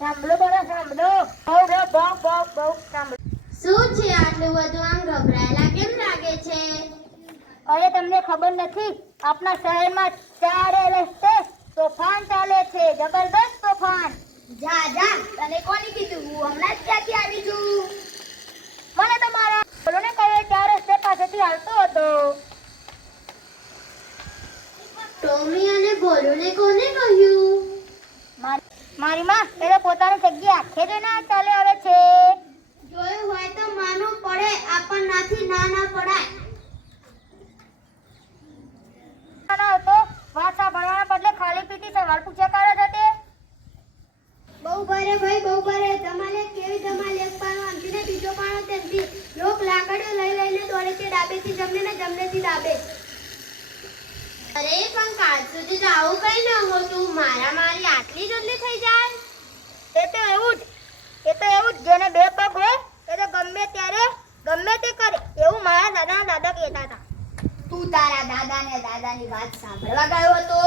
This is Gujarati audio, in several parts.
સાંભળો બરા સાંભળો બહુ બહુ બહુ બહુ બહુ સાંભળો શું છે આટલું બધું આમ ગભરાયેલા કેમ લાગે છે? અરે તમને ખબર નથી આપણા શહેરમાં ચારે રસ્તે તોફાન ચાલે છે જબરદસ્ત તોફાન. જા જા તને કોને કીધું? હું હમણાં જ ક્યાંથી આવી છું. મને તમારા બોલો ને કહે ચાર રસ્તે પાસેથી આવતો હતો. ટોમી અને ભોલુને કોને કહ્યું? મારી મારી માં એ પોતાની જગ્યા આખે જ ના ચાલે આવે છે જોયું હોય તો માનવું પડે આપણનાથી ના ના પડાય હતો વાત સાંભળવાના બદલે ખાલી પીતી સવાલ પૂછ્યા કરે છે તે. બહુ ભરે ભાઈ બહુ ભરે. તમારે કેવી તમારે એક પાનો આમથી ને બીજો પાનો તેમથી લોક લાકડીઓ લઈ લઈને દોડે છે ડાબેથી જમણે ને જમણેથી ડાબે. અરે પણ કાલ સુધી તો આવું કઈ ન હોતું. મારા મારી આટલી જલ્દી થઈ જાય. એ તો એવું જ એ તો એવું જ જેને બે પગ હોય એ તો ગમે ત્યારે ગમે તે કરે એવું મારા દાદા દાદા કહેતા હતા. તું તારા દાદા ને દાદાની વાત સાંભળવા ગયો હતો?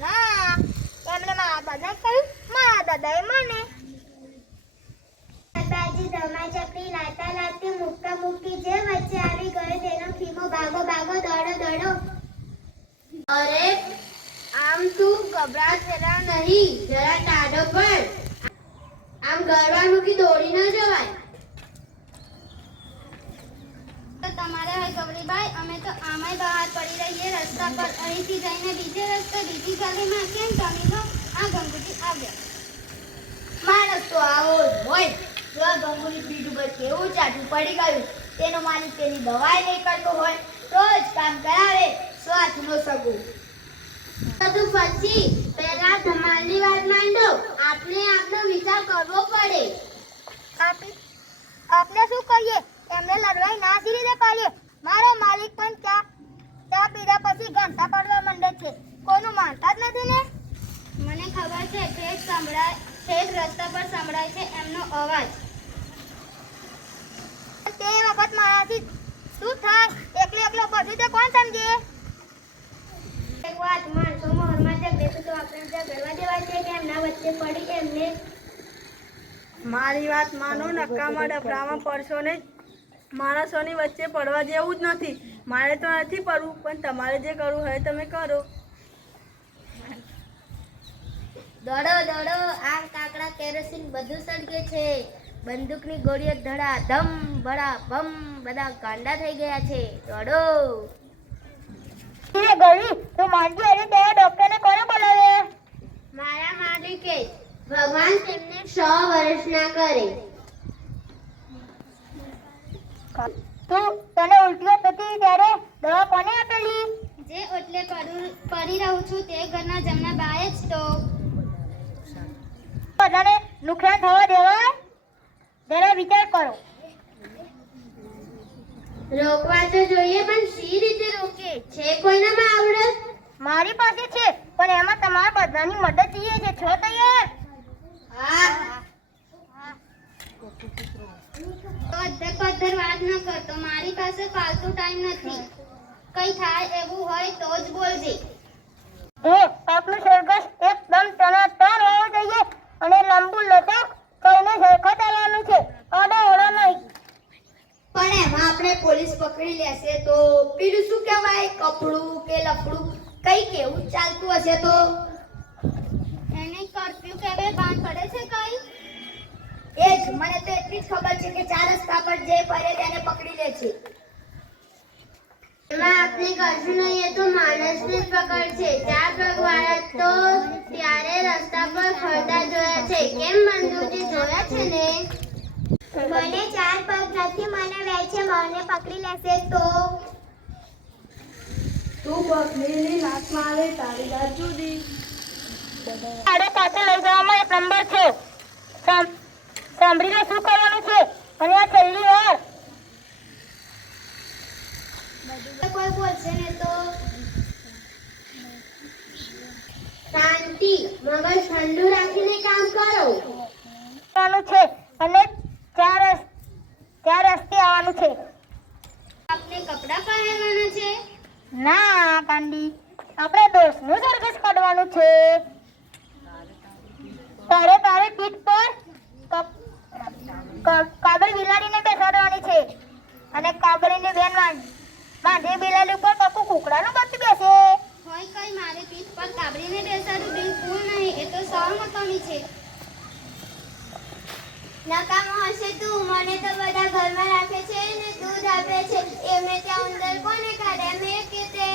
ના એમને મારા દાદા કહ્યું મારા દાદાએ મને. દાદાજી ધમા ચકડી લાતા લાતી મુક્કા મુક્કી જે વચ્ચે આવી ગયો તેનો ખીમો ભાગો ભાગો દોડો દોડો. અરે આમ તું ગભરાટ જરા નહીં જરા ટાઢો પણ આમ ગરવા મૂકી દોડી ન જવાય. તમારે હવે અમે તો આમાંય બહાર પડી રહીએ રસ્તા પર. અહીંથી જઈને બીજે રસ્તે, બીજી ગલીમાં કેમ તમે તો આ ગંગુજી આવ્યા. માણસ તો આવો જ હોય. જો આ ગંગુની પીઠ ઉપર કેવું ચાટું પડી ગયું. તેનો માલિક તેની દવાઈ નહીં કરતો હોય. તો જ કામ કરાવે, સ્વાર્થ નો સગો. બધું પછી પહેલા ધમાલની વાત માંડો. આપણે આપનો વિચાર કરવો પડે. આપણે શું કહીએ એમને લડવાઈ ના સી રીતે પાડીએ મારો માલિક પણ ચા ચા પીધા પછી ઘંટા પાડવા માંડે છે. કોનું માનતા જ નથી ને? મને ખબર છે ઠેક સંભળાય ઠેક રસ્તા પર સંભળાય છે એમનો અવાજ. તે વખત મારાથી શું થાય? એકલો એકલો પછી તે કોણ સમજે? એક વાત માણસો મોહરમાં જે છે તો આપણે ઝઘડવા દેવા છે કે એમના વચ્ચે પડી એમને? મારી વાત માનો નકામા ડબરામાં પડશો ને માણસોની વચ્ચે પડવા જેવું જ નથી. મારે તો નથી પડવું પણ તમારે જે કરવું હોય તમે કરો. દોડો દોડો આ કાકડા કેરોસીન બધું સળગે છે. બંદૂકની ગોળીઓ ધડા ધમ ભડા ભમ બધા ગાંડા થઈ ગયા છે. દડો. એ ગળી તું માનજી હરી તે ડોક્ટરને કોને બોલાવે? મારા માલિકે ભગવાન તેમને સો વર્ષના કરે. તું તને ઉલટીઓ થતી ત્યારે દવા કોને આપેલી? જે ઓટલે પડી રહું છું તે ઘરના જમણા બાએ જ તો. બધાને નુકસાન થવા દેવા જરા વિચાર કરો. રોકવા તો જોઈએ પણ સી રીતે રોકે? છે કોઈનામાં આવડત? મારી પાસે છે પણ એમાં તમારા બધાની મદદ જોઈએ છે. છો તૈયાર? હા. પદ્ધર પદ્ધર વાત ન કરતો મારી પાસે ફાલતુ ટાઈમ નથી. કઈ થાય એવું હોય તો જ બોલજે. એ આપણું સરઘસ એકદમ ટનાટન હોવું જોઈએ અને લાંબુ લટક કઈને સરખો ચાલવાનું છે. ઓડો ઓળો નહીં. પણ એમાં આપણે પોલીસ પકડી લેશે તો પેલું શું કહેવાય? કપડું કે લપડું કઈ કેવું ચાલતું હશે તો એને કર્ફ્યુ કે બે બાંધ પડે છે કઈ એ જ મને તો એટલી જ ખબર છે કે ચાર રસ્તા પર જે પડે તેને પકડી લે છે એમાં આપણે કશું નહીં એ તો માણસને જ પકડશે ચાર પગવાળા તો ત્યારે રસ્તા પર ફરતા જોયા છે. કેમ બંદૂકથી જોયા છે ને? મને ચાર પગ નથી મને બે છે મને પકડી લેશે તો? તું બકરીની નાકમાં આવે તારી દાદ જુદી. આડે પાસે લઈ જવામાં એક નંબર છે. સાંભળીને શું કરવાનું છે? અને આ છેલ્લી વાર. કોઈ બોલશે ને તો? શાંતિ મગજ ઠંડુ રાખીને કામ કરો. આવવાનું છે અને ચાર ચાર રસ્તે આવવાનું છે. આપને કપડાં પહેરવાના છે? ના કાંડી. આપણે દોસ્તનું સરઘસ કાઢવાનું છે. તારે તારે પીઠ પર કપ- કાબરી બિલાડીને બેસાડવાની છે. અને કાબરીની બેન વાંઢી બિલાડી ઉપર કકુ કુકડાનું બચ્ચું બેસે હોય કઈ મારે પીઠ પર કાબરીને બેસાડું બિલકુલ નહીં એ તો સૌ નકામી છે નકામો હશે તું મને તો બધા ઘરમાં રાખે છે ને દૂધ આપે છે. એમને ત્યાં ઉંદર કોને કાઢે? મેં કે તે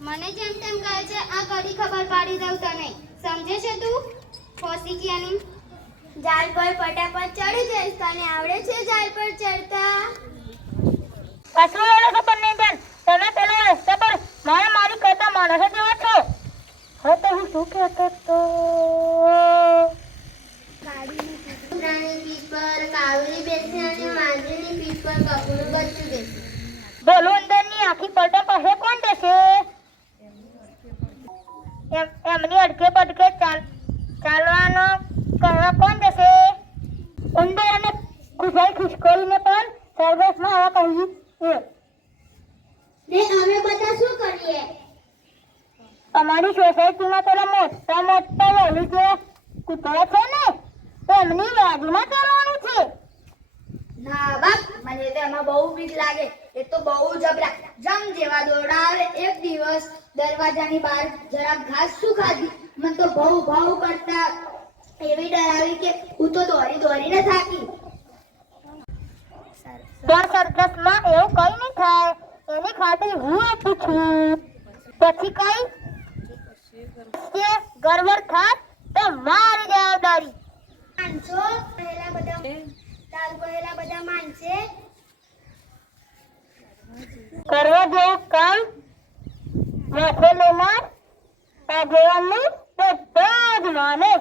મને જેમ તેમ કહે છે, આ કડી ખબર પાડી દઉં તને. સમજે છે તું? ફોસી ફોસીકિયાની ઝાડ પર ફટાફટ ચડી જઈશ. તને આવડે છે ઝાડ પર ચડતા? કશું લડો ખબર નહીં બેન. તમે પેલા રસ્તા પર મારા મારી કરતા માણસો જેવા છો. હવે તો હું શું કહેતો તો? પ્રાણી પીઠ પર કાવરી બેસે અને માંદરીની પીઠ પર કપડું બચ્ચું બેસે. બોલું અંદરની આખી પલટા પાસે કોણ દેશે એમની અડકે પટકે ચાલવાનો કરવા કોણ દેશે ઉંદર અને ખુશાઈ ખુશકોરીને પણ સરઘસમાં આવા કહ્યું ને અમે બધા શું કરીએ? અમારી સોસાયટીમાં પેલા મોટા મોટા વહેલી જે કૂતરા છે ને એમની બાજુમાં કરવાનું છે. ના બાપ મને તો એમાં બહુ બીક લાગે. એ તો બહુ જબરા જમ જેવા દોડાવે એક દિવસ દરવાજાની બહાર જરાક ઘાસ ખાધી? મને તો બહુ ભાવ કરતા એવી ડરાવી કે હું તો દોડી દોડીને થાકી. ત્યાં સરઘસમાં એવું કઈ નહીં થાય. એની ખાતરી હું આપું છું. પછી કઈ? કે ગરબડ થાય તો મારી જવાબદારી. માણસો પહેલા બધા તાલ પહેલા બધા માનશે કરવા જેવું કામ. માથે લેનાર આગેવાનનું બધા જ માને.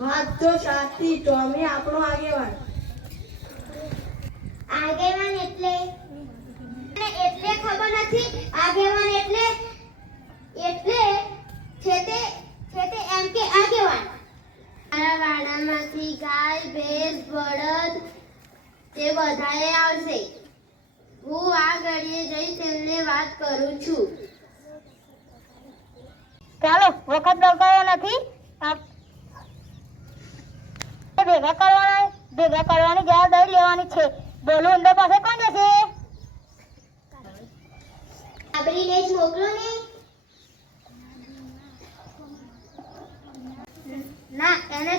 વાત તો સાચી ટોમી આપણો આગેવાન. આગેવાન એટલે એટલે ખબર નથી આગેવાન એટલે એટલે છે તે છે તે એમ કે આગેવાન. મારા વાડામાંથી ગાય ભેંસ બળદ તે બધાએ આવશે. હું આ ઘડીએ જઈ તેમને વાત કરું છું. ચાલો વખત બગાડવો નથી. ભેગા કરવાના ભેગા કરવાની જવાબદારી લેવાની છે. બોલું અંદર પાસે કોણ જશે? આબરીને જ મોકલો ને. ના એને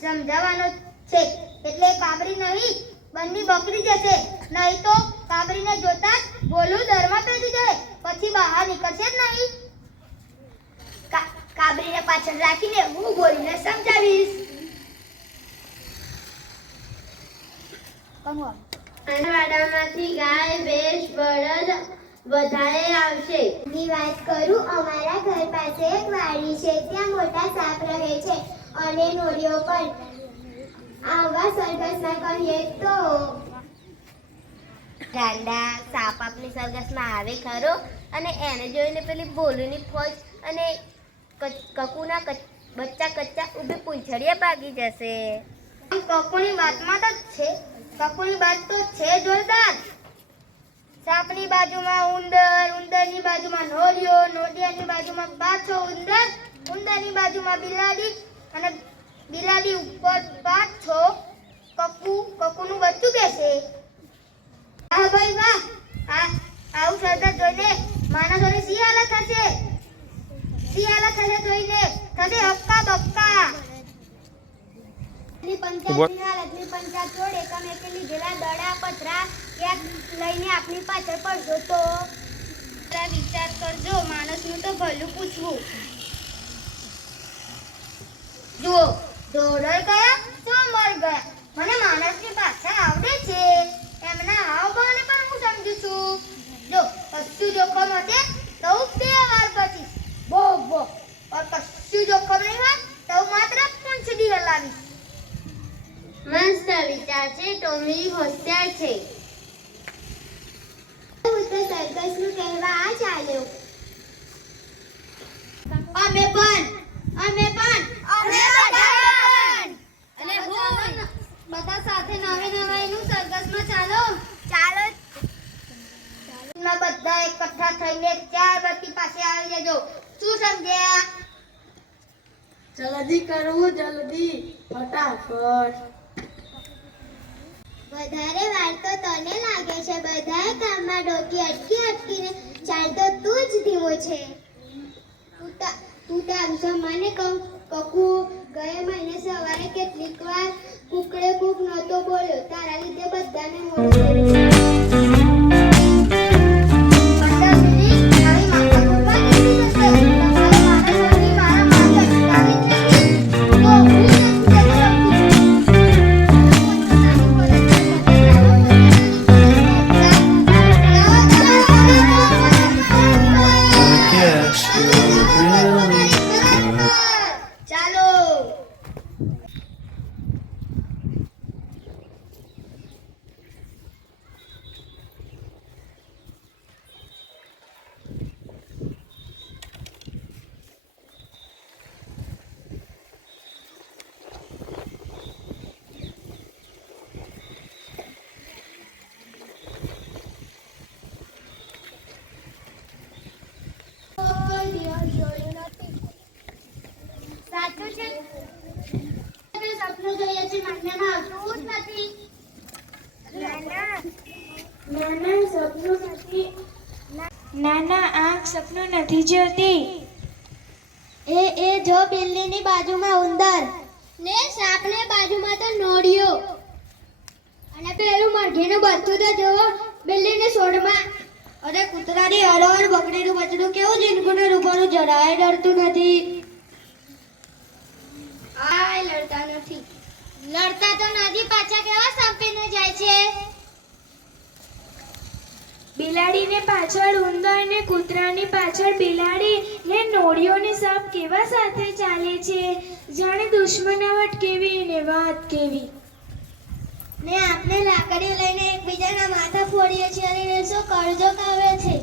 સમજાવવાનો છે. એટલે કાબરી નહીં બંની બકરી જશે. નહીં તો કાબરીને જોતા જ બોલું દરમાં પેટી જાય પછી બહાર નીકળશે જ નહીં. કાબરીને પાછળ રાખીને હું બોલીને સમજાવીશ. વાડામાંથી ગાય ભેંસ બળદ વધારે આવશે. ની વાત કરું અમારા ઘર પાસે એક વાડી છે. ત્યાં મોટા સાપ રહે છે. અને નોરીઓ પણ. આવા સરઘસમાં કહીએ તો. ગાંડા સાપ આપની સરઘસમાં આવે ખરો? અને એને જોઈને પેલી બોલુની ફોજ અને કકુના બચ્ચા કચ્ચા ઊભી પૂંછડીએ ભાગી જશે. કકુની વાતમાં તો છે કકુની વાત તો છે જોરદાર. સાપની બાજુમાં ઉંદર ઉંદરની બાજુમાં નોરિયો નોડિયાની બાજુમાં પાછો ઉંદર ઉંદરની બાજુમાં બિલાડી અને બિલાડી ઉપર પાછો કકુ કકુનું બચ્ચું બેસે. વાહ ભાઈ વાહ. આ આવું સરદાર જોઈને માણસોની સી હાલત થશે? સી હાલત થશે જોઈને? થશે હક્કા બક્કા ની પંચાયતની હાલતની પંચાયત જોડે તમે પેલી દડા પથરા ક્યાંક લઈને આપની પાછળ પડશો તો વિચાર કરજો માણસનું તો ભલું પૂછવું. જુઓ દોડર ગયા તો મર ગયા. મને માણસની ભાષા આવડે છે. એમના હાવભાવને પણ હું સમજુ છું જો કશું જોખમ હશે તો હું બે વાર પછી બો બો और કશું જોખમ નહીં હોય તો હું માત્ર પૂંછડી હલાવીશ મસ્ત વિચાર છે ટોમી હોશિયાર છે તો સર્કસનું કહેવા આ ચાલ્યો અમે પણ અમે પણ અમે બધા પણ અને હું બધા સાથે નવે નવાઈનું સર્કસમાં ચાલો ચાલો માં બધા એકઠા થઈને ચાર બત્તી પાસે આવી જજો શું સમજ્યા જલ્દી કરવું જલ્દી. ફટાફટ. વધારે વાર તો તને લાગે છે બધા કામમાં ડોકી અટકી અટકીને ચાલતો તું જ ધીમો છે. તું તો આમ તો મને કહું કકુ ગયા મહિને સવારે કેટલીક વાર કુકડે કૂક નહોતો નાના સપનું નથી નાના આંખ સપનું નથી જોતી એ એ જો બિલ્લીની બાજુમાં ઉંદર. ને સાપને બાજુમાં તો નોડિયો અને પેલું મરઘીનું બચ્ચું તો જો બિલ્લીની સોડમાં અરે કૂતરાની હરોહર બકરીનું બચડું કેવું જીનકુને રૂપાનું જરાય ડરતું નથી આ લડતા નથી લડતા તો નથી પાછા કેવા સંપીને જાય છે બિલાડીને પાછળ ઉંદર ને કૂતરાની પાછળ બિલાડી ને નોળિયોને સાપ કેવા સાથે ચાલે છે? જાણે દુશ્મનાવટ કેવી ને વાત કેવી. ને આપણે લાકડીઓ લઈને એકબીજાના માથા ફોડીએ છીએ અને શું કરજો કાવે છે.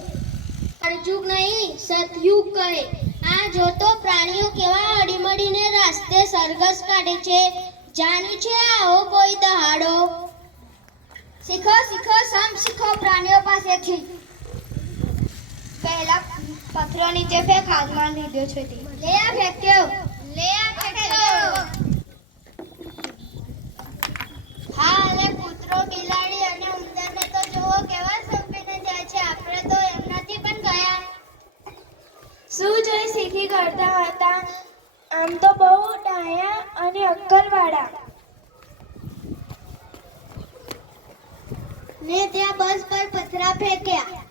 અર્જુક નહીં, સતયુગ કહે. આ જોતો પ્રાણીઓ કેવા અડીમડીને રાસ્તે સરઘસ કાઢે છે? જાણ્યું છે આવો કોઈ દહાડો. શીખો શીખો, સમ શીખો, પ્રાણીઓ પાસેથી. પહેલા પથરો નીચે ફેંક, હાથમાં લીધો છે તે. લે આ ફેંક્યો. લે આ ફેંક્યો. હા અને કૂતરો, બિલાડી અને ઉંદરને તો જોવો કેવા સંપીને જાય છે. આપણે તો એમનાથી પણ ગયા. શું જોઈ શીખી કરતા હતા? આમ તો બહુ ડાયા અને અક્કલવાળા. ને ત્યાં બસ પર પથરા ફેંક્યા.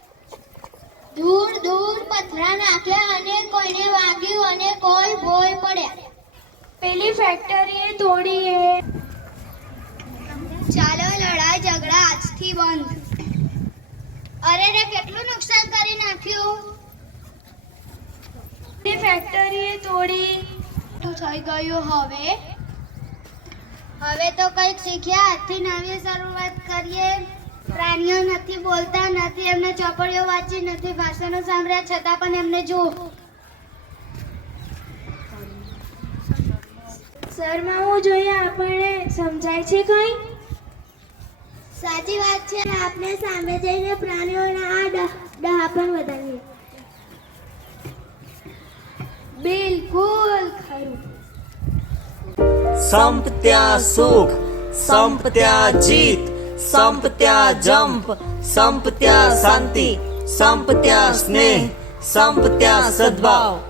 દૂર દૂર પથરા નાખ્યા અને કોઈને વાગ્યું અને કોઈ ભોય પડ્યા. પેલી ફેક્ટરીએ તોડી એ ચાલો લડાઈ ઝઘડા આજથી બંધ. અરે રે કેટલું નુકસાન કરી નાખ્યું? તે ફેક્ટરીએ તોડી. તો થઈ ગયું હવે. હવે તો કંઈક શીખ્યા આજથી નવી શરૂઆત કરીએ. પ્રાણીઓ નથી બોલતા નથી એમને ચોપડીઓ વાંચી નથી ભાષાનો સાંભળ્યા છતાં પણ એમને જો શરમાવું જોઈએ આપણને સમજાય છે કઈ? સાચી વાત છે આપણે સામે જઈને પ્રાણીઓના આ ડહાપણ વધારીએ. બિલકુલ ખરું. સંપ ત્યાં સુખ સંપ ત્યાં જીત. સંપ ત્યાં જંપ સંપ ત્યાં શાંતિ સંપ ત્યાં સ્નેહ સંપ ત્યાં સદભાવ.